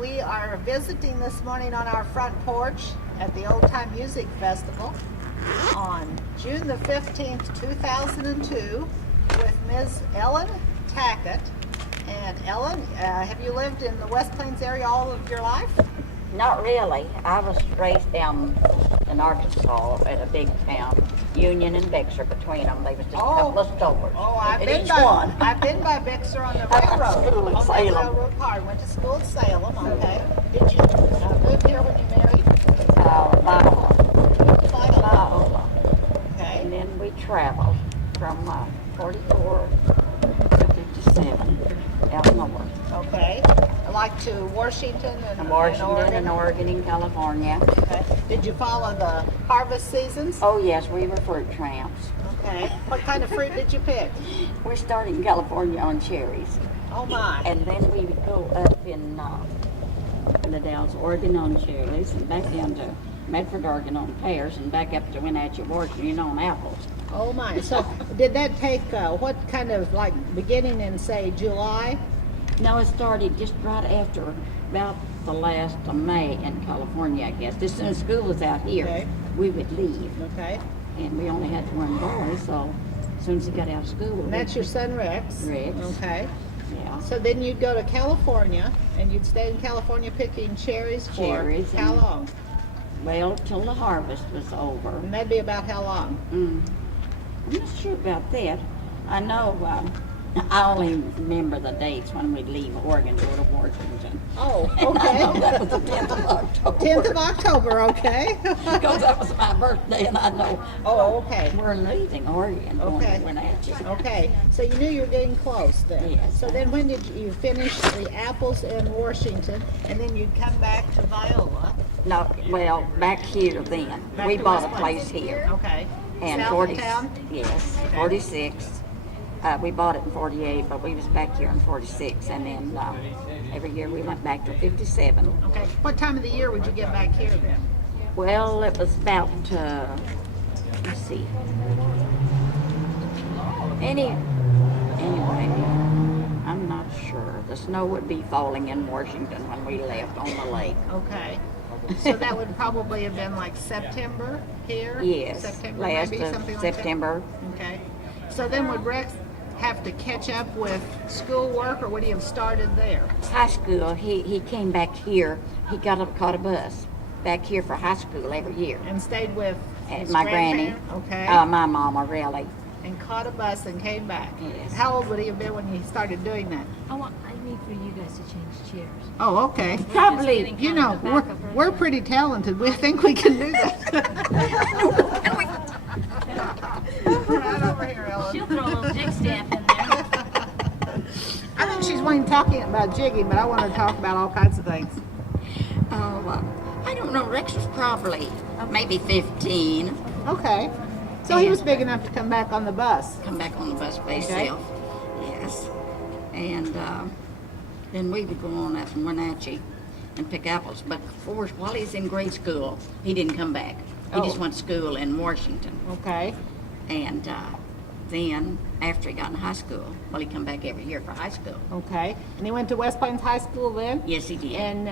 we are visiting this morning on our front porch at the Old Time Music Festival on June the 15th, 2002 with Ms. Ellen Tackett. And Ellen, have you lived in the West Plains area all of your life? Not really. I was raised down in Arkansas at a big town, Union and Bexar. Between them, they was just a couple of stores. Oh, I've been by Bexar on the railroad. On the railroad car. Went to school in Salem. Okay. Did you move here when you married? Viola. Okay. And then we traveled from 44 to 57 out north. Okay. Like to Washington and Oregon and California. Okay. Did you follow the harvest seasons? Oh yes, we were fruit tramps. Okay. What kind of fruit did you pick? We started in California on cherries. Oh my. And then we would go up in the Dalles, Oregon on cherries, and back down to Medford, Oregon on pears, and back up to Wenatchee, Washington on apples. Oh my. So did that take what kind of like beginning in say July? No, it started just right after about the last of May in California, I guess. As soon as school was out here, okay, we would leave. Okay. And we only had one boy, so as soon as he got out of school. And that's your son Rex? Rex. Okay. Yeah. So then you'd go to California, and you'd stay in California picking cherries for how long? Well, till the harvest was over. And that'd be about how long? I'm not sure about that. I know I only remember the dates when we'd leave Oregon to go to Washington. Oh, okay. That was the 10th of October. 10th of October, okay. Because that was my birthday, and I know. Oh, okay. We're leaving Oregon, going to Wenatchee. Okay, so you knew you were getting close then. Yes. So then when did you finish the apples in Washington, and then you'd come back to Viola? No, well, back here then. Back We to bought West a place here. Okay. And South 40, of town? yes, Okay. 46. We bought it in 48, but we was back here in 46, and then every year we went back to 57. Okay. What time of the year would you get back here then? Well, it was about, let's see. Anyway, I'm not sure. The snow would be falling in Washington when we left on the lake. Okay. So that would probably have been like September here? Yes, September, last maybe, of something September. Like that? Okay. So then would Rex have to catch up with schoolwork, or would he have started there? High school, he came back here. He caught a bus back here for high school every year. And stayed with his My granny. Okay. My mama, really. And caught a bus and came back. Yes. How old would he have been when he started doing that? I need for you guys to change chairs. Oh, okay. Probably, You know, we're pretty talented. We think we can do that. Right over here, Ellen. She'll throw a little jig stamp in there. I think she's wanting talking about jigging, but I want to talk about all kinds of things. Oh, I don't know. Rex was probably maybe 15. Okay. So he was big enough to come back on the bus. Come back on the bus by himself. Yes. And then we would go on up in Wenatchee and pick apples. But while he was in grade school, he didn't come back. He just went to school in Washington. Okay. And then after he got in high school, well, he come back every year for high school. Okay. And he went to West Plains High School then? Yes, he did. And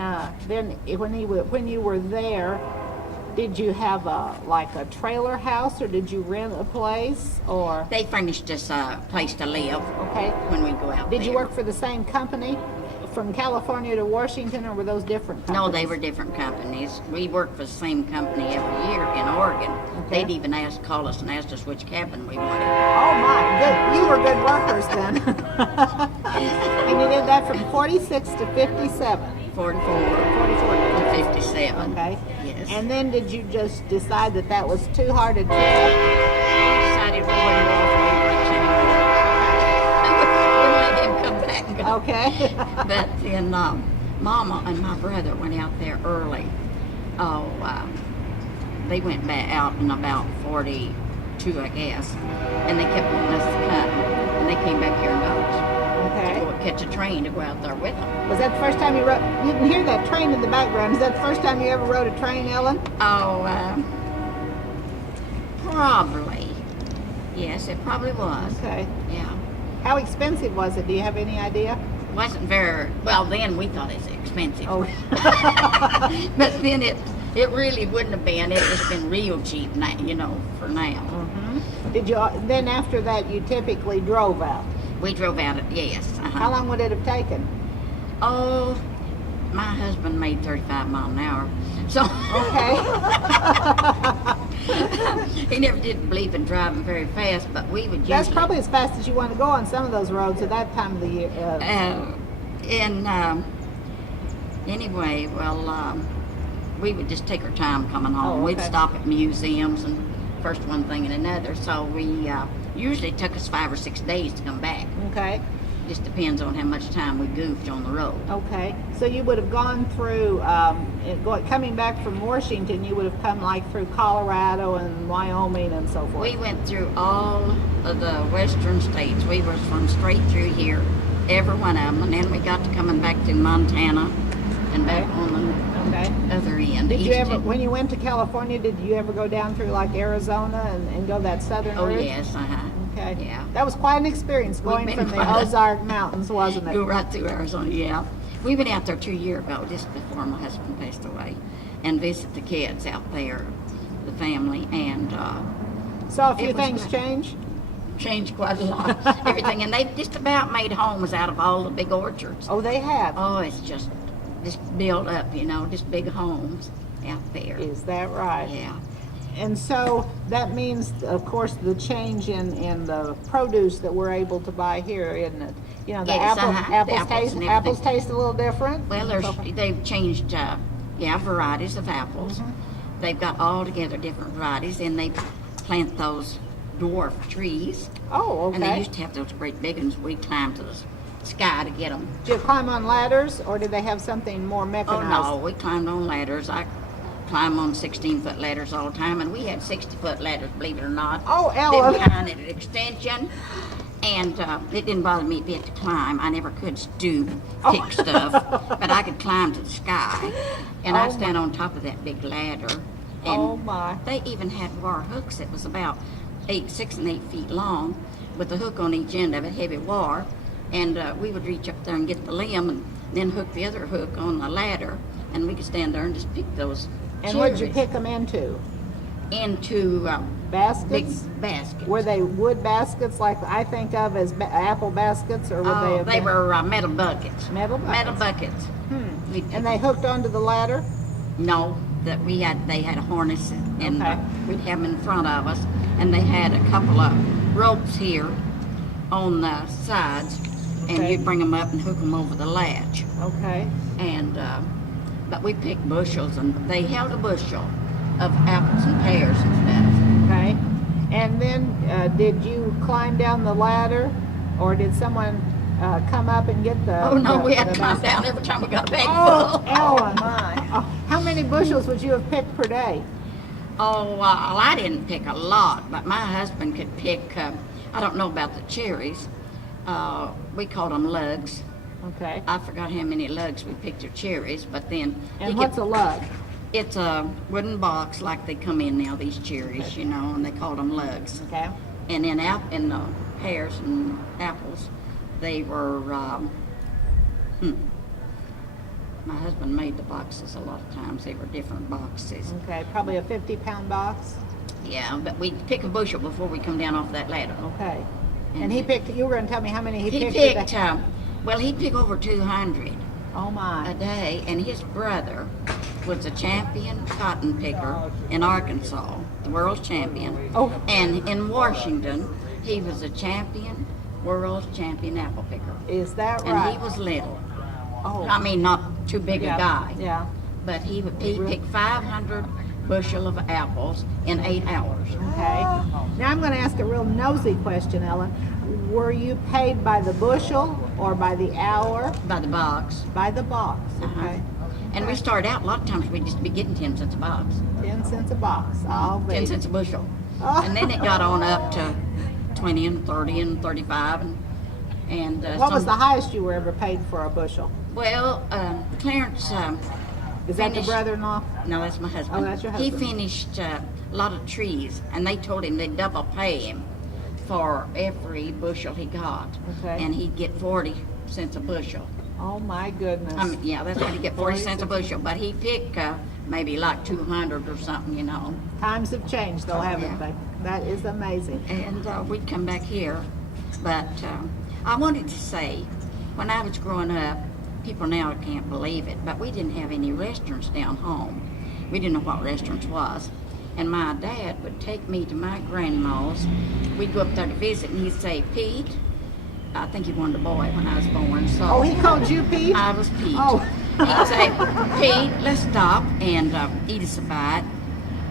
then when you were there, did you have a trailer house, or did you rent a place, or? They furnished us a place to live. Okay. When we go out Did there. you work for the same company from California to Washington, or were those different companies? No, they were different companies. We worked for the same company every year in Oregon. Okay. They'd even call us and asked us which cabin we wanted. Oh my, good. You were good workers then. And you did that from 46 to 57. 44 44 to 57. Okay. Yes. And then did you just decide that was too hard a trip? We decided we wouldn't go off Weybridge anymore. We let him come back and go. Okay. But then Mama and my brother went out there early. They went back out in about 42, I guess. And they kept wanting us to come. And they came back here in Dodge. Okay. To go catch a train to go out there with them. Was that the first time you rode? You can hear that train in the background. Is that the first time you ever rode a train, Ellen? Oh, probably. Yes, it probably was. Okay. Yeah. How expensive was it? Do you have any idea? wasn't very, well, then we thought it was expensive. Oh. But then it really wouldn't have been. It has been real cheap now, for now. Did you, then after that, you typically drove out? We drove out, yes. How long would it have taken? Oh, my husband made 35 miles an hour. So he never did believe in driving very fast, but we would usually... That's probably as fast as you want to go on some of those roads at that time of the year. Anyway, we would just take our time coming home. Oh, okay. We'd stop at museums and first one thing and another. So we usually took us 5 or 6 days to come back. Okay. Just depends on how much time we goofed on the road. Okay. So you would have gone through, coming back from Washington, you would have come like through Colorado and Wyoming and so forth. We went through all of the western states. We was from straight through here, every one of them, and then we got to coming back to Montana and back on the other end. Did you ever, when you went to California, did you ever go down through like Arizona and go that southern route? Oh yes, Okay. Yeah. That was quite an experience going from the Ozark Mountains, wasn't it? Go right through Arizona, yeah. We went out there 2 years ago, just before my husband passed away, and visit the kids out there, the family, and So a few it was things nice. changed? Quite a lot, everything, and they've just about made homes out of all the big orchards. Oh, they have. Oh, it's just built up, just big homes out there. Is that right? Yeah. And so that means, of course, the change in the produce that we're able to buy here, isn't it? The Yes, apples the apples taste and apples everything. taste a little different. Well, they've changed, varieties of apples. They've got altogether different varieties, and they plant those dwarf trees. Oh, okay. And they used to have those great big ones. We climbed to the sky to get them. Did you climb on ladders, or did they have something more Oh mechanized? no, we climbed on ladders. I climb on 16-foot ladders all the time, and we had 60-foot ladders, believe it or not. Oh, Ellen. Them kind of extension, and it didn't bother me a bit to climb. I never could stoop, pick stuff, but I could climb to the sky, and I'd stand on top of that big ladder. And Oh, my. They even had wire hooks that was about 6 and 8 feet long, with a hook on each end of it, heavy wire, and we would reach up there and get the limb, and then hook the other hook on the ladder, and we could stand there and just pick those. And what did you cherries pick them into? into big Baskets? baskets. Were they wood baskets like I think of as apple baskets, or would they have They been were metal buckets. metal buckets? Metal buckets. We'd pick And they hooked onto the ladder? No, that they had a harness, and Okay. we'd have them in front of us, and they had a couple of ropes here on the sides, and Okay. you'd bring them up and hook them over the latch. Okay. And but we picked bushels, and they held a bushel of apples and pears and Okay. And then did you climb down the ladder, or did someone come up and get the? stuff. Oh no, the- we had the to climb basket? down every time we got a bag Oh, full. Ellen, my! How many bushels would you have picked per day? Oh, well, I didn't pick a lot, but my husband could pick. I don't know about the cherries. We called them lugs. Okay. I forgot how many lugs we picked of cherries, but then And he what's a could, lug? it's a wooden box like they come in now, these cherries, and they called them lugs. Okay. And in the pears and apples, they were. My husband made the boxes a lot of times. They were different boxes. Okay. Probably a 50-pound box. Yeah, but we'd pick a bushel before we come down off that ladder. Okay. And he picked. You were going to tell me how many he He picked. picked. a day. He'd pick over 200 Oh a my. day, and his brother was a champion cotton picker in Arkansas, the world champion. Oh. And in Washington, he was a world champion apple picker. Is that And right? he was little. Oh. I mean, not too big yeah. a guy. Yeah. But he picked 500 bushel of apples in 8 hours. Okay. Now I'm going to ask a real nosy question, Ellen. Were you paid by the bushel or by the hour? By the box. By the box. Uh-huh. Okay. And we started out, a lot of times we'd just be getting 10 cents a box. 10 cents a box. All 10 cents a bushel. Oh. And then it got on up to 20 and 30 and 35. And What was the highest you were ever paid for a bushel? Well, Clarence Is that the finished- brother-in-law? No, that's my husband. Oh, that's your He husband. finished a lot of trees, and they told him they'd double pay him for every bushel he got. Okay. And he'd get 40 cents a bushel. Oh my goodness. Yeah, that's what he'd get, 40 cents a bushel. But he'd pick maybe like 200 or something, you know. Times have changed though, haven't they? That is amazing. And we'd come back here. But I wanted to say, when I was growing up, people now can't believe it, but we didn't have any restaurants down home. We didn't know what restaurants was. And my dad would take me to my grandma's. We'd go up there to visit, and he'd say, Pete, I think he wanted a boy when I was born. So Oh, he called you Pete? I was Pete. Oh. He'd say, Pete, let's stop and eat us a bite.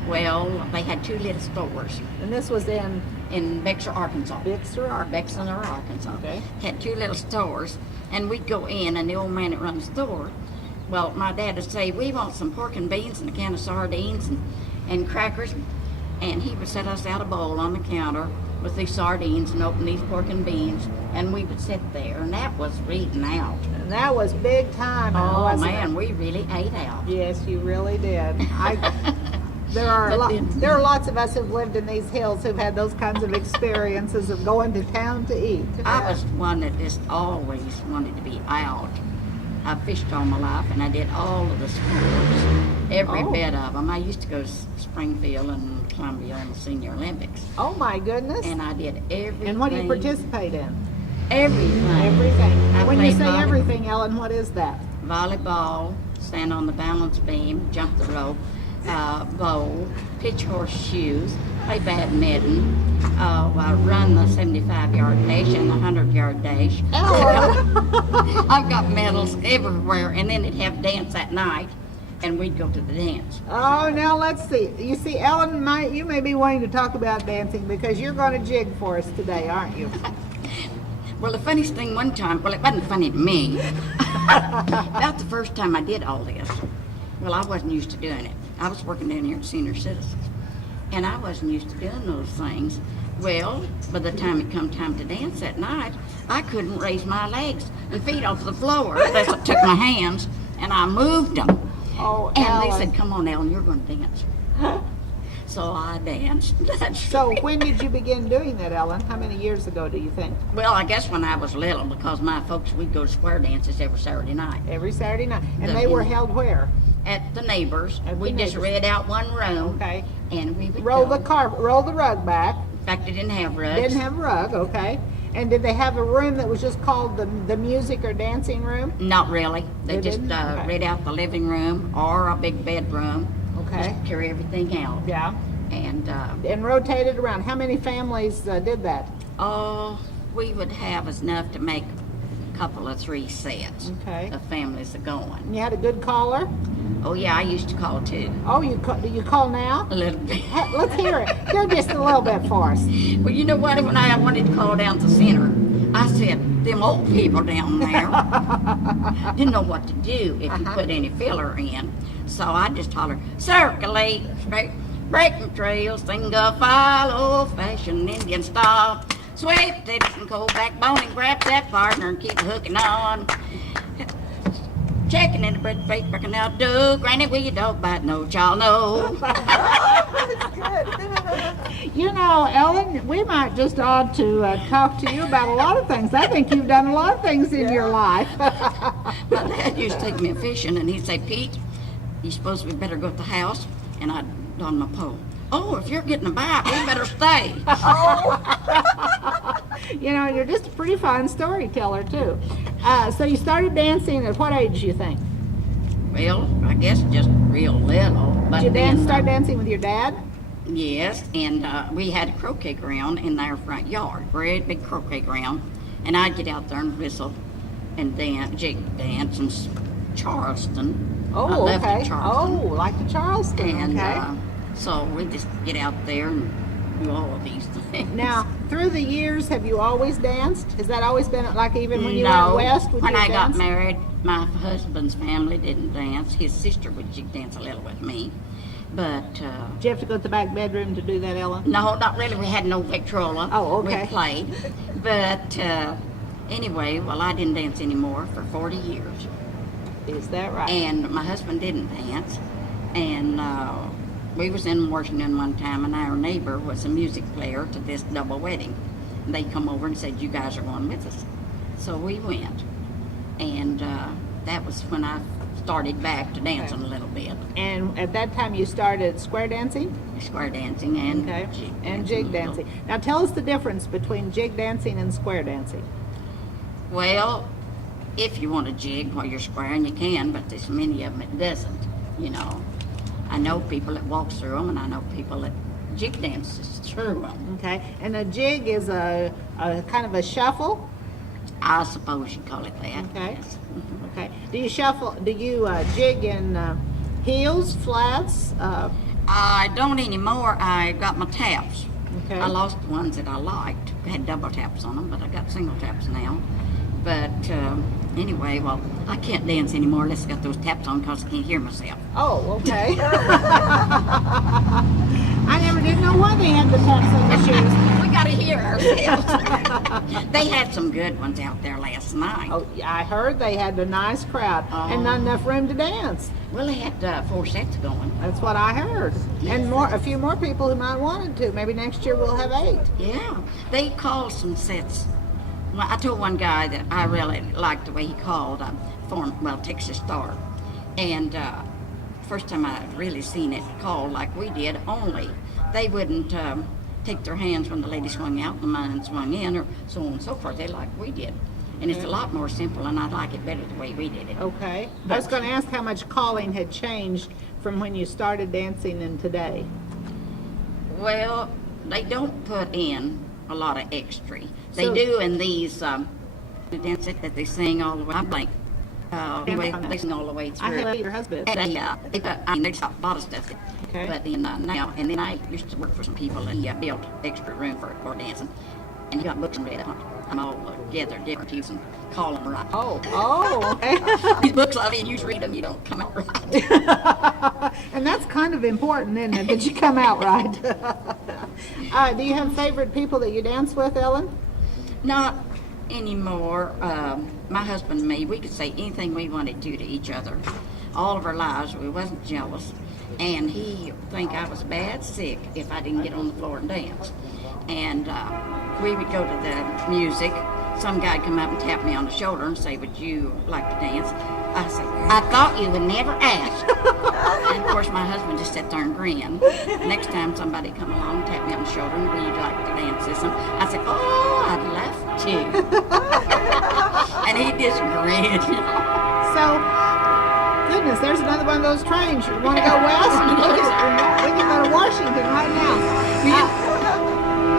Well, they had 2 little stores And this was in in Bexar, Arkansas. Bixter, Arkansas. Bexar, Arkansas. Okay. Had 2 little stores, and we'd go in, and the old man that run the store, well, my dad would say, we want some pork and beans and a can of sardines and crackers, and he would set us out a bowl on the counter with these sardines and open these pork and beans, and we would sit there, and that was reading out. And that was big time. Oh wasn't man, it? we really ate out. Yes, you really did. There are lots of us who've lived in these hills who've had those kinds of experiences of going to town to eat. I was one that just always wanted to be out. I fished all my life, and I did all of the sports, every Oh. bit of them. I used to go to Springfield and Columbia in the Senior Olympics, Oh my goodness. and I did everything. And what do you participate in? Everything. Everything. I When you played say volleyball. everything, Ellen, what is that? Volleyball, stand on the balance beam, jump the rope, bowl, pitch horseshoes, play badminton, run the 75-yard dash and the 100-yard dash. I've got medals everywhere, and then they'd have dance at night, and we'd go to the dance. Oh, now let's see. You see, Ellen, you may be wanting to talk about dancing because you're going to jig for us today, aren't you? Well, the funniest thing one time, well, it wasn't funny to me, about the first time I did all this, well, I wasn't used to doing it. I was working down here at Senior Citizens, and I wasn't used to doing those things. Well, by the time it come time to dance that night, I couldn't raise my legs and feet off the floor unless I took my hands and I moved them. Oh, And Ellen. they said, come on, Ellen, you're going to dance. So I danced. So when did you begin doing that, Ellen? How many years ago do you think? Well, I guess when I was little, because my folks, we'd go to square dances every Saturday night. Every Saturday night. And The- they were held where? At the neighbors. At the We just neighbors. read out one room. Okay. And we would Roll go. roll the rug back. In fact, they didn't have rugs. Didn't have a rug, okay. And did they have a room that was just called the music or dancing room? Not really. They They just didn't? Okay. read out the living room or a big bedroom. Okay. Just carry everything out. Yeah. And rotated around. How many families did that? we would have enough to make a couple of 3 sets Okay. of families a going. And you had a good caller? Oh yeah, I used to call too. Oh, do you call now? A little bit. Let's hear it. Do just a little bit for us. Well, you know what? When I wanted to call down to center, I said, them old people down there didn't know what to do if you put any filler in. So I just hollered, circulate, straight, breaking trails, single file, old-fashioned Indian style. Sweep tips and cold backbone and grab that partner and keep hooking on. Checking in the bread face, breaking out dough. Granny, will your dog bite? No, child, no. You know, Ellen, we might just ought to talk to you about a lot of things. I think you've done a lot of things in your life. My dad used to take me fishing, and he'd say, Pete, you suppose we better go to the house? And I'd don my pole. Oh, if you're getting a bite, we better stay. You know, you're just a pretty fine storyteller, too. So you started dancing at what age, you think? Well, I guess just real little. But Did you then, start dancing with your dad? Yes, and we had a croquet ground in our front yard, very big croquet ground. And I'd get out there and whistle and dance, jig dance, and Charleston. I Oh, lived in okay. Oh, Charleston. like the Charleston, And okay. so we just get out there and do all of these things. Now, through the years, have you always danced? Has that always been like even when you No. went west? Would When you I got dance? married, my husband's family didn't dance. His sister would jig dance a little with me. But, Did you have to go to the back bedroom to do that, Ellen? no, not really. We had no Victrola. Oh, okay. We played. But anyway, well, I didn't dance anymore for 40 years. Is that right? And my husband didn't dance. And we was in Washington one time, and our neighbor was a music player to this double wedding. they come over and said, you guys are going with us. So we went. And that was when I started back to dancing a little bit. And at that time you started square dancing? Square dancing and jig dancing. Now tell us the difference between jig dancing and square dancing. Well, if you want to jig while you're squaring, you can, but there's many of them that doesn't, you know. I know people that walks through them, and I know people that jig dances through them. Okay, and a jig is a kind of a shuffle? I suppose you call it that. Okay. Yes. Okay. Do you jig in heels, flats? I don't anymore. I got my taps. Okay. I lost the ones that I liked. I had double taps on them, but I got single taps now. But anyway, well, I can't dance anymore unless I got those taps on because I can't hear myself. Oh, okay. I never did know why they had the taps on the shoes. We got to hear ourselves. They had some good ones out there last night. Oh, I heard they had a nice crowd and not enough room to dance. Well, they had 4 sets going. That's what I heard. Yes. And a few more people who might wanted to. Maybe next year we'll have 8. Yeah, they called some sets. Well, I told one guy that I really liked the way he called Texas Star. And first time I really seen it called like we did, only they wouldn't take their hands when the lady swung out and the man swung in, or so on and so forth. They like we did. And it's a lot more simple, and I like it better the way we did it. Okay. I was going to ask how much calling had changed from when you started dancing and today. Well, they don't put in a lot of extra. They do in these the dance that they sing all the way. I blank. Anyway, they sing all the way through. I had your husband. And they just a lot of stuff. Okay. But then now, and then I used to work for some people, and he built extra room for dancing. And he got books and read them. I'm all together, different keys, and call them right. Oh, okay. These books, I mean, you read them, you don't come out right. And that's kind of important, isn't it, that you come out right? Do you have favorite people that you dance with, Ellen? Not anymore. My husband and me, we could say anything we wanted to each other. All of our lives, we wasn't jealous. And he think I was bad sick if I didn't get on the floor and dance. And we would go to the music. Some guy would come up and tap me on the shoulder and say, would you like to dance? I said, I thought you would never ask. And of course my husband just sat there and grinned. Next time somebody come along and tap me on the shoulder and would you like to dance this one? I said, oh, I'd love to. And he just grinned, you know. So, goodness, there's another one of those trains. You want to go west? We can go to Washington right now.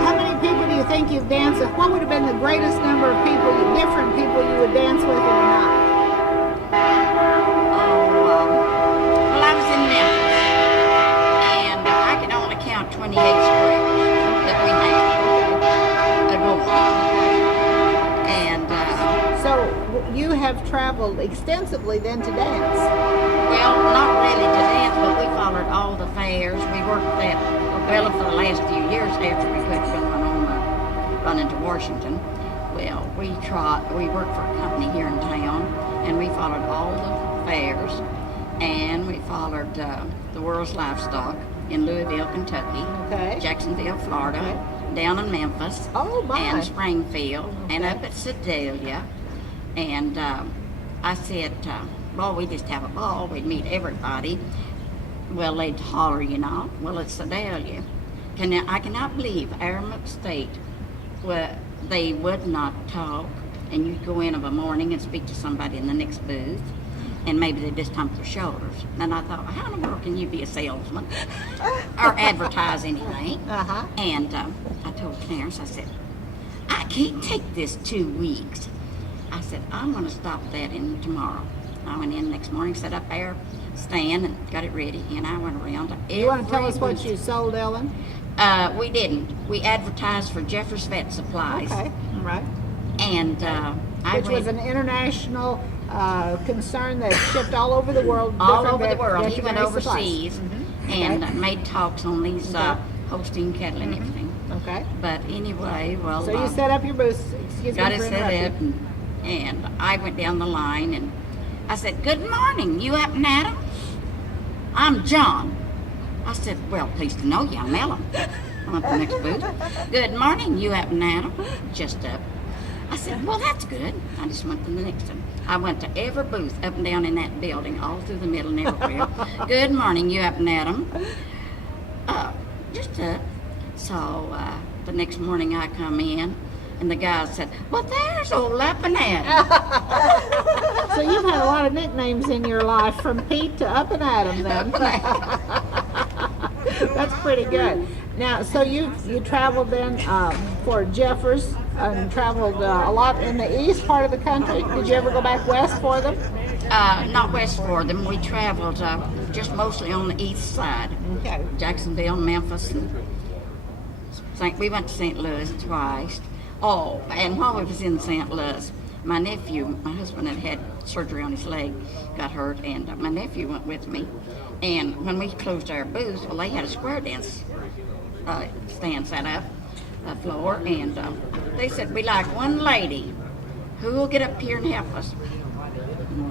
How many people do you think you've danced with? What would have been the greatest number of people, different people you would dance with in a night? Well, I was in Memphis, and I could only count 28 squares that we had. And So you have traveled extensively then to dance. well, not really to dance, but we followed all the fairs. We worked that. Well, for the last few years after we quit going on running to Washington, well, we worked for a company here in town, and we followed all the fairs, and we followed the World's Livestock in Louisville, Kentucky, Okay. Jacksonville, Florida, down in Memphis, Oh, my. and Springfield, and Okay. up at Sedalia. And I said, well, we just have a ball. We'd meet everybody. Well, they'd holler, you know, well, it's Sedalia. I cannot believe our state, where they would not talk, and you'd go in of a morning and speak to somebody in the next booth, and maybe they just hump their shoulders. And I thought, how in the world can you be a salesman or advertise anything? Uh-huh. And I told Clarence, I said, I can't take this 2 weeks. I said, I'm going to stop that in tomorrow. I went in next morning, set up our stand, and got it ready, and I went around to every You want to tell us what booth. you sold, Ellen? We didn't. We advertised for Jeffers Vet Supplies. Okay, all right. And Which was an international concern that shipped all over the world. all different over the world. He went veterinary supplies. overseas Mhm. and Okay. made talks on these Okay. Holstein cattle and everything. Okay. But anyway, well, So you set up your booth. Excuse got me it for set interrupting. up, and I went down the line, and I said, good morning, you up and Adam? I'm John. I said, well, pleased to know you, I'm Ellen. on the next booth. Good morning, you up and Adam? Just up. I said, well, that's good. I just went to the next one. I went to every booth up and down in that building, all through the middle and everywhere. Good morning, you up and Adam? Just up. So the next morning I come in, and the guy said, well, there's old up and Adam. So you've had a lot of nicknames in your life, from Pete to Up and Adam then. That's pretty good. Now, so you traveled then for Jeffers and traveled a lot in the east part of the country. Did you ever go back west for them? Not west for them. We traveled just mostly on the east side. Okay. Jacksonville, Memphis, and we went to St. Louis twice. Oh, and while we was in St. Louis, my husband had surgery on his leg, got hurt, and my nephew went with me. And when we closed our booth, well, they had a square dance stand set up, a floor, and they said, we like one lady. Who will get up here and help us?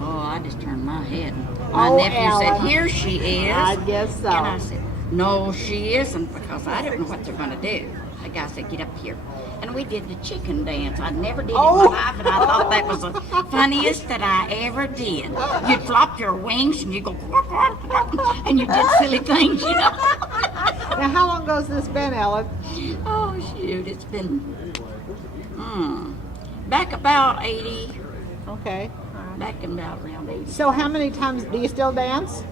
Oh, I just turned my head. My nephew Ellen. said, here she is. I guess so. And I said, no, she isn't, because I didn't know what they're going to do. The guy said, get up here. And we did the chicken dance. I never did it in my life, and I thought that was the funniest that I ever did. You'd flop your wings, and you go, quack, quack, quack, and you did silly things, you know. Now, how long ago's this been, Ellen? Oh, shoot, it's been back about 80, Okay. back in about around 80. So how many times, do you still dance?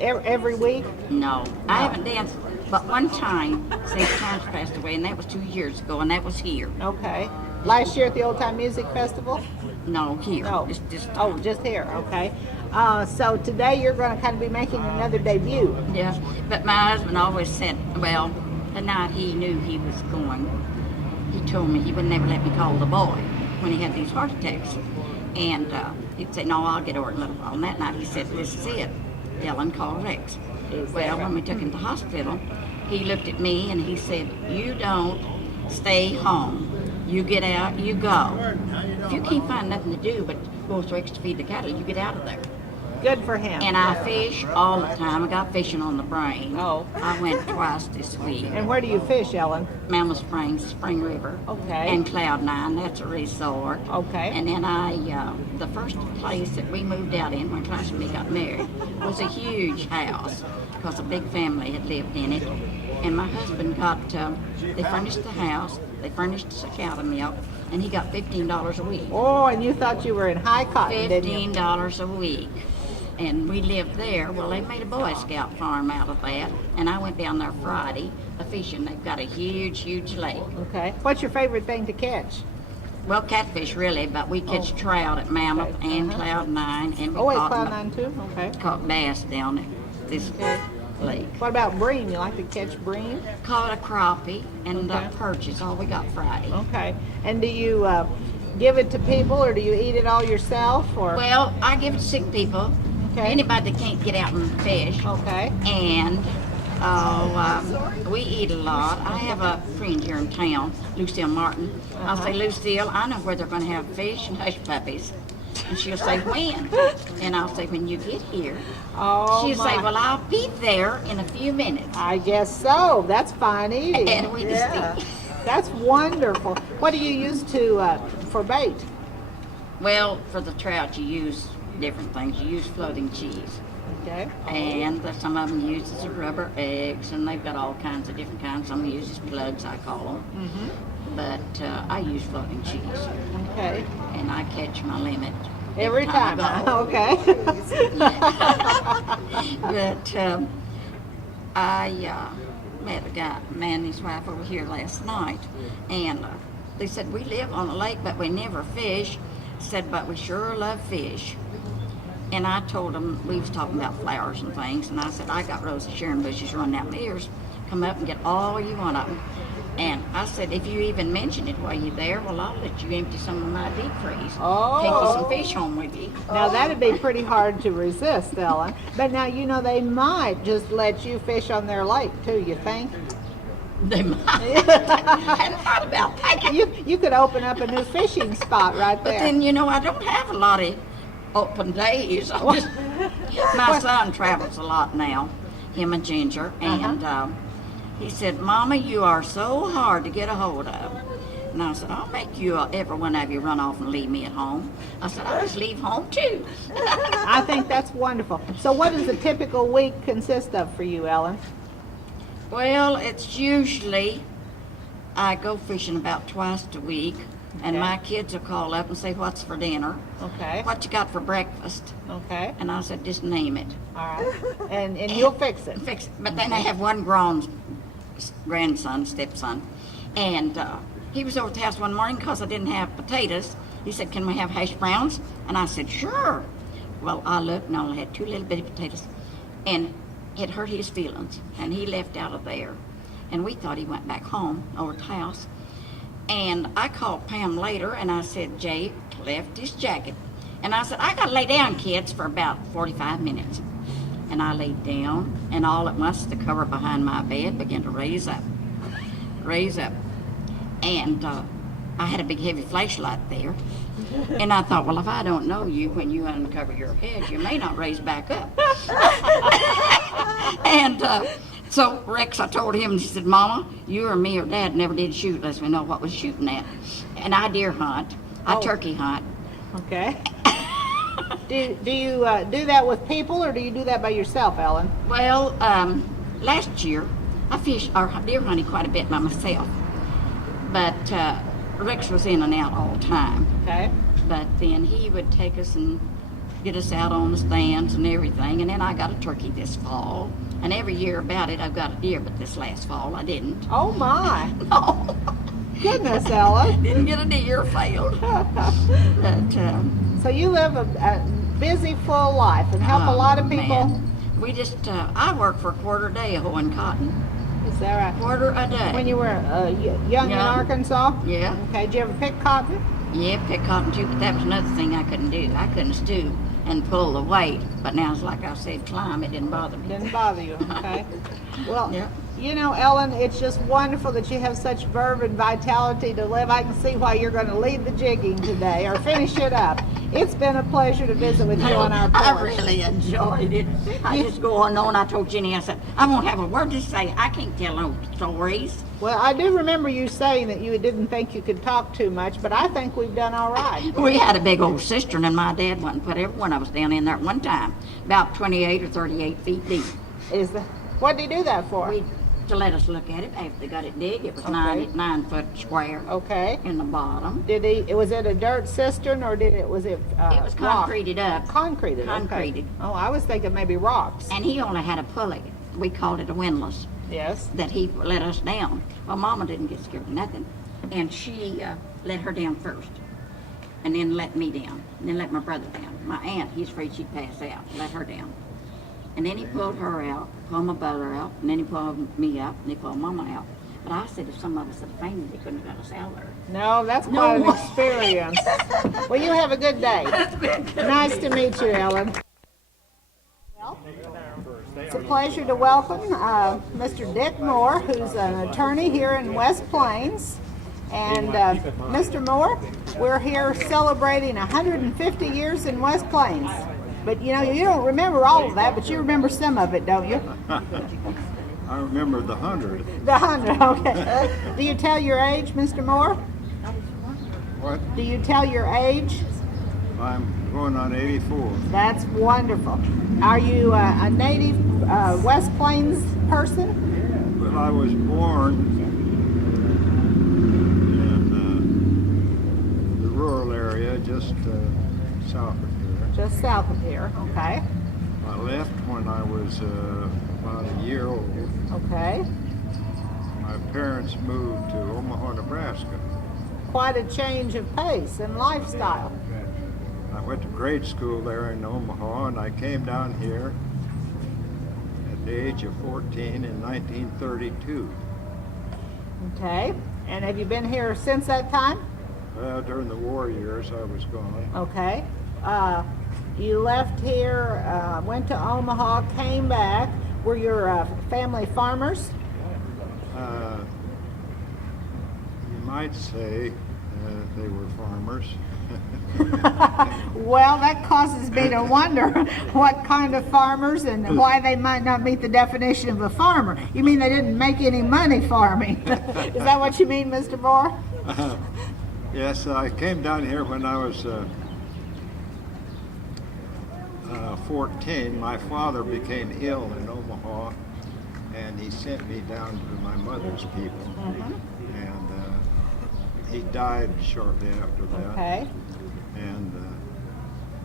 Every week? No, I haven't danced but one time since Times passed away, and that was 2 years ago, and that was here. Okay. Last year at the Old Time Music Festival? No, here. No. Just Just here, okay. So today you're going to kind of be making another debut. Yeah, but my husband always said, well, the night he knew he was going, he told me he would never let me call the boy when he had these heart attacks. And he'd say, no, I'll get over it in a little while. And that night he said, this is it. Ellen, call Rex. Well, when we took him to hospital, he looked at me and he said, you don't stay home. You get out, you go. If you can't find nothing to do but go to Rex to feed the cattle, you get out of there. Good for him. And I fish all the time. I got fishing on the brain. Oh. I went twice this week. And where do you fish, Ellen? Mammoth Springs, Spring River. Okay. And Cloud Nine, that's a resort. Okay. And then the first place that we moved out in when Clash and me got married was a huge house because a big family had lived in it. And my husband got, they furnished the house, they furnished the cow milk, and he got $15 a week. Oh, and you thought you were in high cotton, didn't you? $15 a week. And we lived there. Well, they made a Boy Scout farm out of that. And I went down there Friday fishing. They've got a huge, huge lake. Okay. What's your favorite thing to catch? Well, catfish really, but we catch trout at Mammoth and Cloud Nine, and we Oh, it's caught, Cloud Nine too? Okay. caught bass down at this lake. What about bream? You like to catch bream? Caught a crappie and Okay. perch is all we got Friday. Okay. And do you give it to people, or do you eat it all yourself? Or Well, I give it to sick people, Okay. anybody that can't get out and fish. Okay. And we eat a lot. I have a friend here in town, Lucille Martin. I'll say, Lucille, I know where they're going to have fish and hush puppies. And she'll say, when? And I'll say, when you get here. Oh, She'll say, my. well, I'll be there in a few minutes. I guess so. That's fine eating. And we just eat. That's wonderful. What do you use for bait? Well, for the trout, you use different things. You use floating cheese. Okay. And some of them use the rubber eggs, and they've got all kinds of different kinds. Some uses plugs, I call them. Mm-hmm. But I use floating cheese, Okay. and I catch my limit Every time. I go. Okay. But I met a man and his wife over here last night, and they said, we live on a lake, but we never fish. Said, but we sure love fish. And I told them, we was talking about flowers and things, and I said, I got rows of Sharon bushes running out my ears. Come up and get all you want of them. And I said, if you even mention it while you're there, well, I'll let you empty some of my deep freeze. Oh. Take you some fish home with you. Now that'd be pretty hard to resist, Ellen. But now they might just let you fish on their lake too. You think? They might. I hadn't thought about that. You could open up a new fishing spot right But there. then, I don't have a lot of open days. My son travels a lot now, him and Ginger, and He said, Mama, you are so hard to get a hold of. And I said, I'll make you, every one of you run off and leave me at home. I said, I'll just leave home too. I think that's wonderful. So what does a typical week consist of for you, Ellen? Well, it's usually, I go fishing about twice a week. And Okay. my kids will call up and say, what's for dinner? Okay. What you got for breakfast? Okay. And I said, just name it. All right. And you'll fix it. Fix it. But then I have one grown grandson, stepson, and he was over at the house one morning because I didn't have potatoes. He said, can we have hash browns? And I said, sure. Well, I looked and I only had 2 little bitty potatoes. And it hurt his feelings. And he left out of there. And we thought he went back home over at the house. And I called Pam later and I said, Jay left his jacket. And I said, I got to lay down, kids, for about 45 minutes. And I laid down, and all at once the cover behind my bed began to raise up. And I had a big heavy flashlight there. And I thought, well, if I don't know you when you uncover your head, you may not raise back up. And so Rex, I told him, he said, Mama, you or me or Dad never did shoot unless we know what we're shooting at. And I deer hunt. I turkey hunt. Okay. Do you do that with people, or do you do that by yourself, Ellen? Well, last year, I fished or deer hunted quite a bit by myself. But Rex was in and out all the time. Okay. But then he would take us and get us out on the stands and everything. And then I got a turkey this fall. And every year about it, I've got a deer, but this last fall I didn't. Oh my. No, Goodness, Ella. didn't get a deer, failed. But, So you live a busy, full life and help a lot of people. Man. We just, I work for a quarter a day hoeing cotton. Is that right? Quarter a day. When you were young in Yeah. Arkansas? Yeah. Okay, did you ever pick cotton? Yeah, pick cotton too, but that was another thing I couldn't do. I couldn't stew and pull the weight. But now it's like I said, climb, it didn't bother me. Didn't bother you, okay? Well, Yeah. you know, Ellen, it's just wonderful that you have such verve and vitality to live. I can see why you're going to lead the jigging today or finish it up. It's been a pleasure to visit with you on our I porch. really enjoyed it. I just go on. I told Jenny, I said, I won't have a word to say. I can't tell no stories. Well, I do remember you saying that you didn't think you could talk too much, but I think we've done all right. We had a big old cistern, and my dad wouldn't put every one of us down in there at one time, about 28 or 38 feet deep. What did he do that for? To let us look at it after they got it dig. It was Okay. 9 foot square Okay. in the bottom. Was it a dirt cistern or was it It was rock? concreted up. Concreted. Okay. Concreted. Oh, I was thinking maybe rocks. And he only had a pulley. We called it a windlass. Yes. That he let us down. Well, Mama didn't get scared of nothing. And she let her down first. And then let me down. And then let my brother down. My aunt, he's afraid she'd pass out. Let her down. And then he pulled her out, pulled my brother out, and then he pulled me out, and he pulled Mama out. But I said if some of us had fainted, they couldn't have got us out there. No, that's quite an experience. Well, you have a good day. Nice to meet you, Ellen. Well, it's a pleasure to welcome Mr. Dick Moore, who's an attorney here in West Plains. And Mr. Moore, we're here celebrating 150 years in West Plains. But you know, you don't remember all of that, but you remember some of it, don't you? I remember the 100. The 100, okay. Do you tell your age, Mr. Moore? What? Do you tell your age? I'm going on 84. That's wonderful. Are you a native West Plains person? Well, I was born in the rural area just south of here. Just south of here, okay. I left when I was about a year old. Okay. My parents moved to Omaha, Nebraska. Quite a change of pace and lifestyle. I went to grade school there in Omaha, and I came down here at the age of 14 in 1932. Okay. And have you been here since that time? During the war years, I was gone. Okay. You left here, went to Omaha, came back. Were your family farmers? You might say they were farmers. farmers. Well, that causes me to wonder what kind of farmers and why they might not meet the definition of a farmer. You mean they didn't make any money farming? Is that what you mean, Mr. Moore? Yes, I came down here when I was 14. My father became ill in Omaha, and he sent me down to my mother's people. And he died shortly after that. Okay. And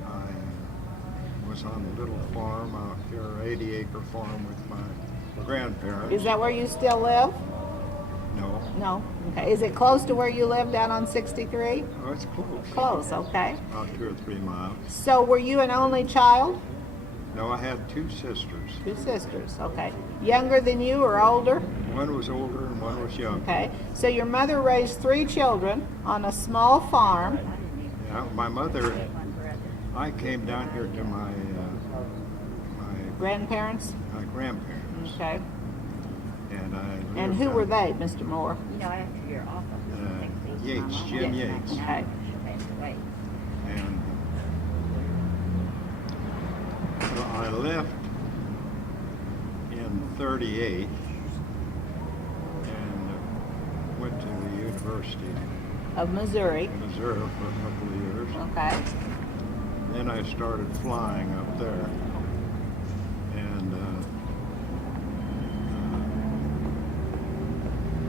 I was on a little farm out here, 80-acre farm with my grandparents. Is that where you still live? No. No. Okay. Is it close to where you live down on 63? Oh, it's close. Close. Okay. About 2 or 3 miles. So were you an only child? No, I had 2 sisters. 2 sisters. Okay. Younger than you or older? One was older and one was younger. Okay. So your mother raised 3 children on a small farm. Yeah, my mother, I came down here to my Grandparents? my grandparents. Okay. And I lived And who down- were they, Mr. Moore? You know, after you're off of Yates, Jim Yates. Okay. And so I left in 38 and went to the University Of Missouri. of Missouri for a couple of years. Okay. Then I started flying up there. And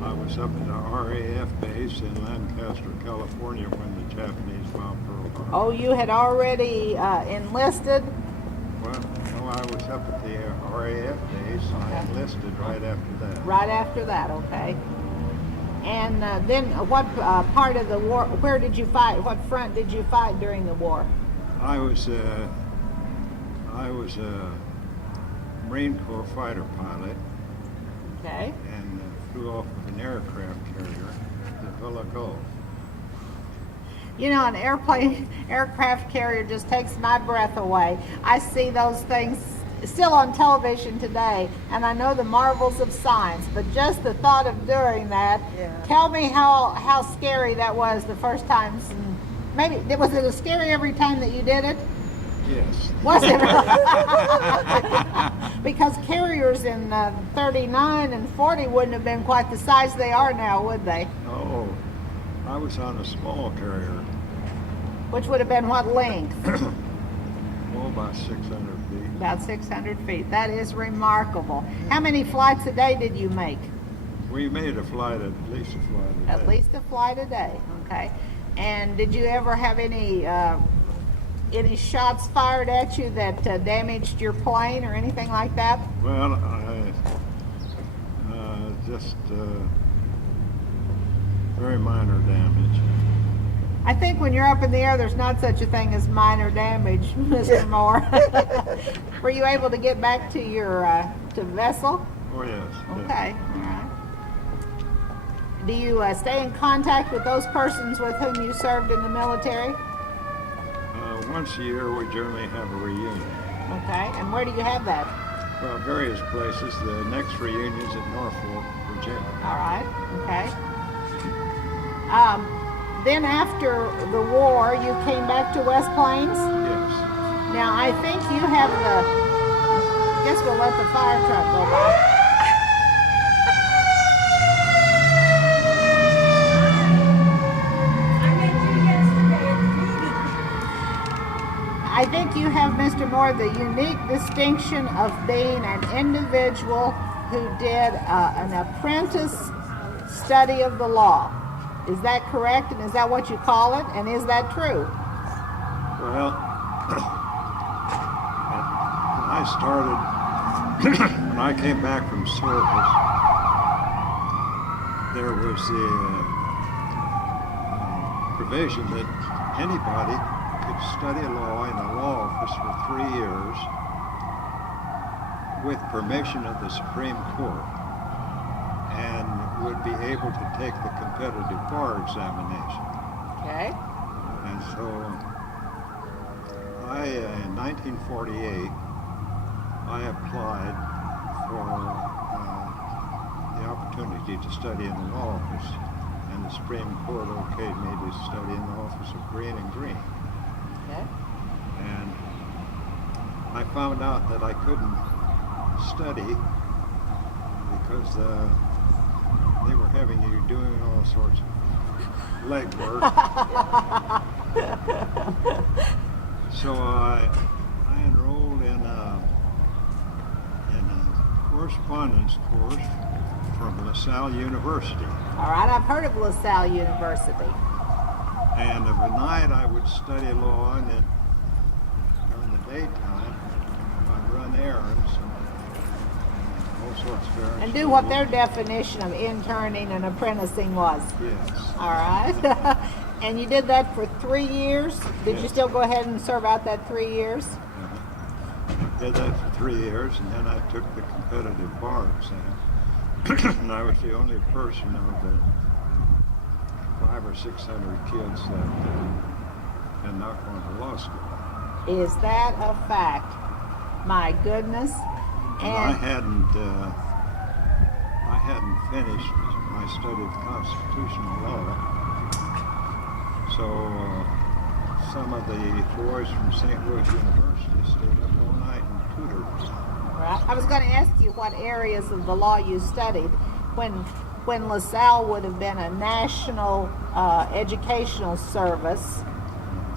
I was up at the RAF base in Lancaster, California when the Japanese bombed Pearl Harbor. Oh, you had already enlisted? Well, no, I was up at the RAF base. I enlisted right after that. Right after that, okay. And then what part of the war, where did you fight? What front did you fight during the war? I was a Marine Corps fighter pilot Okay. and flew off of an aircraft carrier, the Villa Gulf. You know, an aircraft carrier just takes my breath away. I see those things still on television today, and I know the marvels of science, but just the thought of doing that, tell me how scary that was the first time. Maybe, was it as scary every time that you did it? Yes. Was it? Because carriers in 39 and 40 wouldn't have been quite the size they are now, would they? Oh, I was on a small carrier, Which would have been what length? about 600 feet. About 600 feet. That is remarkable. How many flights a day did you make? We made a flight, at least a flight a day. At least a flight a day. Okay. And did you ever have any shots fired at you that damaged your plane or anything like that? Well, just very minor damage. I think when you're up in the air, there's not such a thing as minor damage, Mr. Moore. Were you able to get back to your vessel? Oh, yes. Okay. All right. Do you stay in contact with those persons with whom you served in the military? Once a year, we generally have a reunion. Okay. And where do you have that? Well, various places. The next reunion's at Norfolk, Virginia. All right. Okay. Then after the war, you came back to West Plains? Yes. Now, I think you have I guess we'll let the fire truck go by. I think you have, Mr. Moore, the unique distinction of being an individual who did an apprentice study of the law. Is that correct? And is that what you call it? And is that true? Well, I started, when I came back from service, there was the provision that anybody could study law in a law office for 3 years with permission of the Supreme Court and would be able to take the competitive bar examination. Okay. And so in 1948, I applied for the opportunity to study in the law office, and the Supreme Court okayed me to study in the office of green and green. Okay. And I found out that I couldn't study because they were having you doing all sorts of leg work. So I enrolled in a correspondence course from LaSalle University. All right, I've heard of LaSalle University. And of a night I would study law, and then during the daytime I'd run errands and all sorts of errands. And do what their definition of interning and apprenticing was. Yes. All right. And you did that for 3 years? Did you Yes. still go ahead and serve out that 3 years? Did that for 3 years, and then I took the competitive bar exam. And I was the only person of the 500 or 600 kids that had not gone to law school. Is that a fact? My goodness. And I hadn't finished my study of constitutional law. So some of the boys from St. Louis University stayed up all night and tutored me. Right. I was going to ask you what areas of the law you studied when LaSalle would have been a national educational service.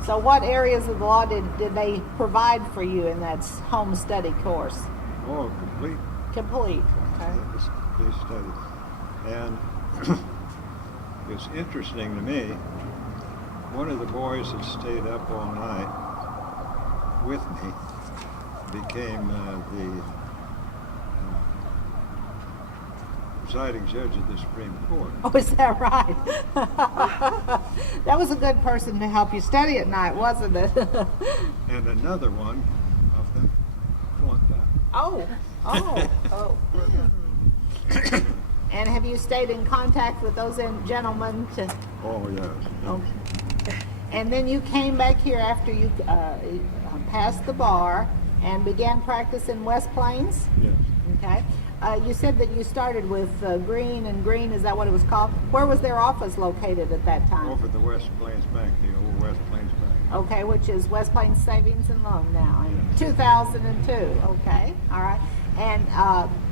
So what areas of the law did they provide for you in that home study course? Oh, complete. Complete. Okay. It was a complete study. And it's interesting to me, one of the boys that stayed up all night with me became the presiding judge of the Supreme Court. Oh, is that right? That was a good person to help you study at night, wasn't it? And another one of them flunked out. Oh. And have you stayed in contact with those gentlemen? Oh, yes. Okay. And then you came back here after you passed the bar and began practice in West Plains? Yes. Okay. You said that you started with Green and Green, is that what it was called? Where was their office located at that time? Over at the West Plains Bank, the old West Plains Bank. Okay, which is West Plains Savings and Loan now, in Yes. 2002. Okay, all right. And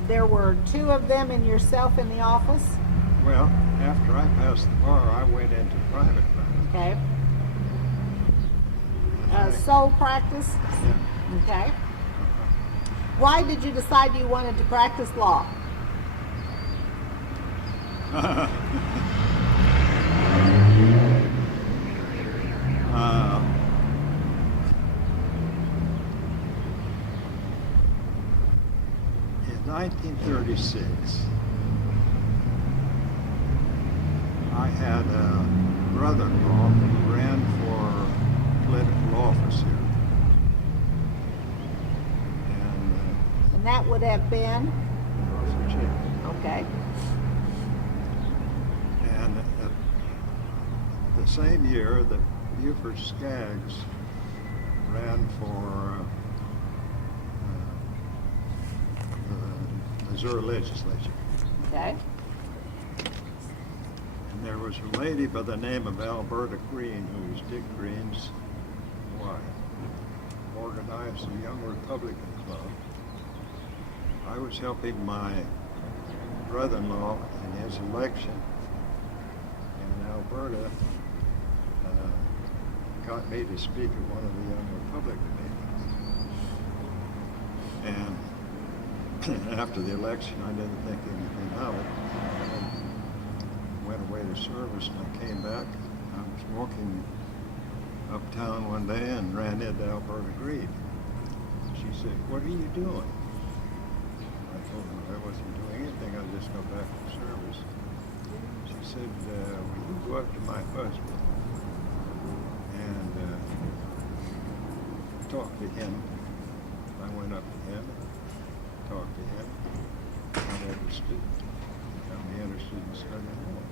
there were 2 of them and yourself in the office? Well, after I passed the bar, I went into private practice. Okay. Sole practice? Yeah. Okay. Why did you decide you wanted to practice law? In 1936, I had a brother-in-law who ran for political office here. And that would have been? North Virginia. Okay. And the same year that Buford Skaggs ran for the Missouri legislature. Okay. And there was a lady by the name of Alberta Green, who was Dick Green's wife, organized a Young Republican Club. I was helping my brother-in-law in his election, and Alberta got me to speak at one of the Young Republican meetings. And after the election, I didn't think anything of it. I went away to service, and I came back. I was walking uptown one day and ran into Alberta Green. She said, "What are you doing?" I told her I wasn't doing anything. I just got back from service. She said, "Will you go up to my husband and talk to him?" I went up to him and talked to him. Got interested. Got me interested in studying law.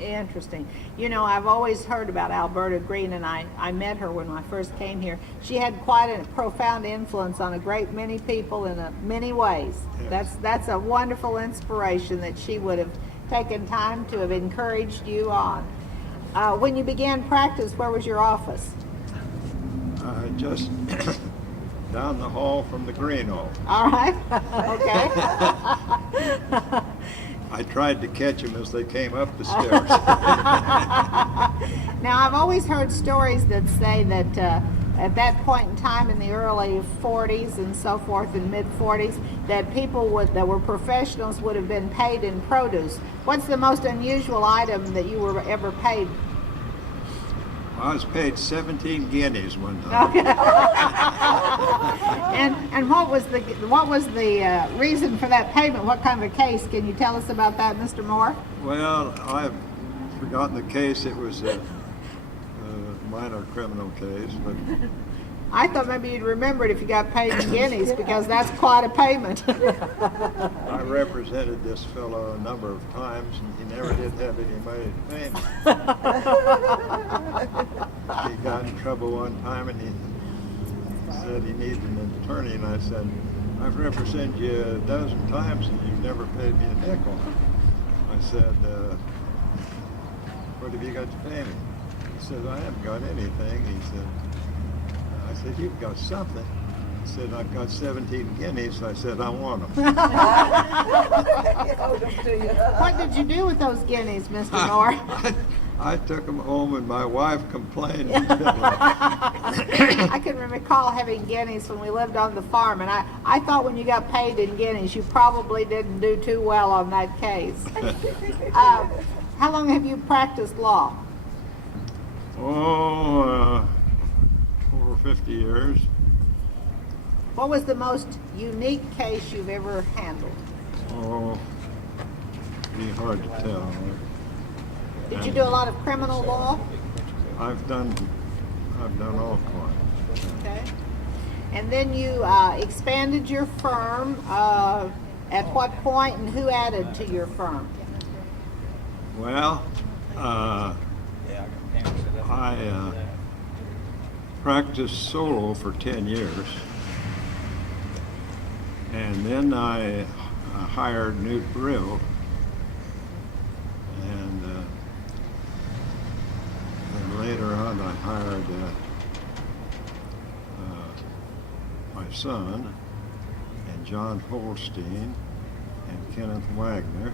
Interesting. You know, I've always heard about Alberta Green, and I met her when I first came here. She had quite a profound influence on a great many people in many ways. Yes. That's a wonderful inspiration that she would have taken time to have encouraged you on. When you began practice, where was your office? Just down the hall from the green hall. All right. Okay. I tried to catch them as they came up the stairs. Now, I've always heard stories that say that at that point in time in the early 40s and so forth, in mid-40s, that people that were professionals would have been paid in produce. What's the most unusual item that you were ever paid? I was paid 17 guineas one time. Okay. And what was the reason for that payment? What kind of a case? Can you tell us about that, Mr. Moore? Well, I've forgotten the case. It was a minor criminal case, but I thought maybe you'd remember it if you got paid in guineas, because that's quite a payment. I represented this fellow a number of times, and he never did have any money to pay me. He got in trouble one time, and he said he needed an attorney, and I said, I've represented you a dozen times, and you've never paid me a nickel. I said, what have you got to pay me? He said, I haven't got anything. He said, I said, you've got something. He said, I've got 17 guineas. I said, I want them. What did you do with those guineas, Mr. Moore? I took them home, and my wife complained. I can recall having guineas when we lived on the farm, and I thought when you got paid in guineas, you probably didn't do too well on that case. How long have you practiced law? Oh, over 50 years. What was the most unique case you've ever handled? Oh, be hard to tell. Did you do a lot of criminal law? I've done all kinds. Okay. And then you expanded your firm. At what point, and who added to your firm? Well, I practiced solo for 10 years, and then I hired Newt Brill, and then later on I hired my son, and John Holstein, and Kenneth Wagner,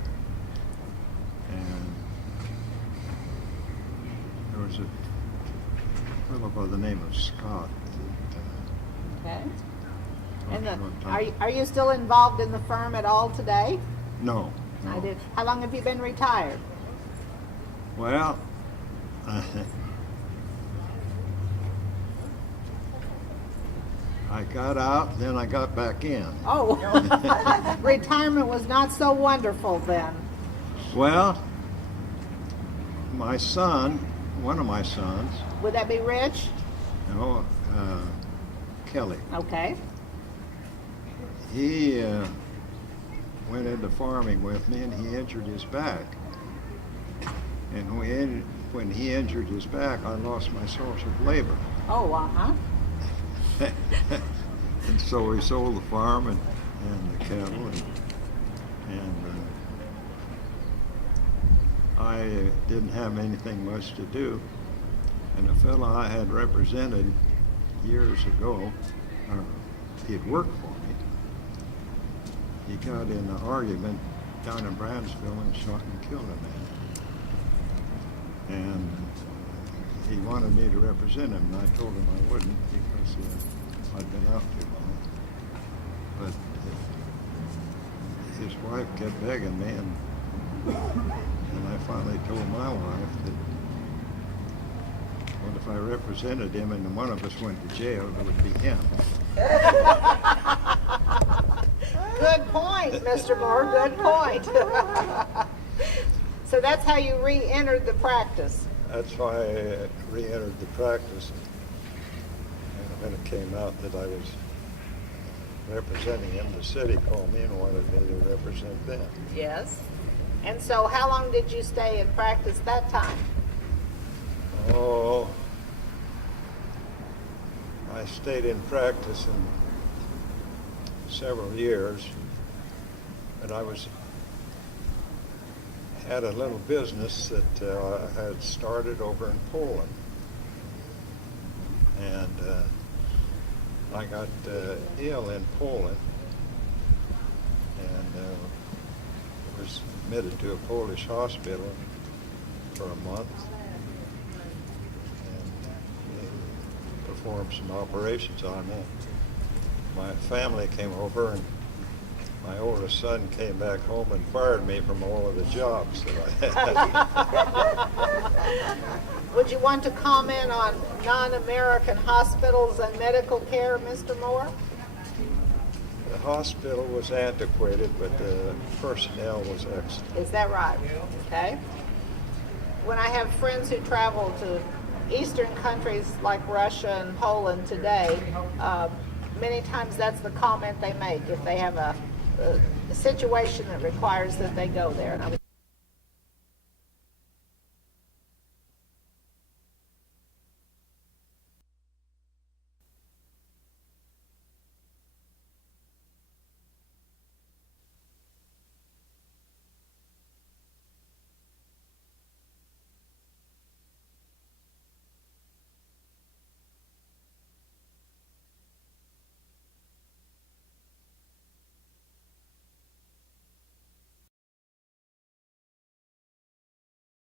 and there was a fellow by the name of Scott. Okay. And are you still involved in the firm at all today? No. I did. How long have you been retired? Well, I got out, then I got back in. Oh, retirement was not so wonderful then. Well, my son, one of my sons, Would that be Rich? Kelly, Okay. he went into farming with me, and he injured his back. And when he injured his back, I lost my source of labor. Oh, uh-huh. And so we sold the farm and the cattle, and I didn't have anything much to do. And a fellow I had represented years ago, he'd worked for me, he got in an argument down in Brandsville and shot and killed a man. And he wanted me to represent him, and I told him I wouldn't because I'd been out too long. But his wife kept begging me, and I finally told my wife that, well, if I represented him and one of us went to jail, it would be him. Good point, Mr. Moore, good point. So that's how you re-entered the practice. That's why I re-entered the practice. And when it came out that I was representing him, the city called me and wanted me to represent them. Yes. And so how long did you stay in practice that time? Oh, I stayed in practice in several years, but I had a little business that I had started over in Poland. And I got ill in Poland and was admitted to a Polish hospital for a month and performed some operations on me. My family came over and my oldest son came back home and fired me from all of the jobs that I had. Would you want to comment on non-American hospitals and medical care, Mr. Moore? The hospital was antiquated, but the personnel was excellent. Is that right? Okay. When I have friends who travel to Eastern countries like Russia and Poland today, many times that's the comment they make if they have a situation that requires that they go there. And I was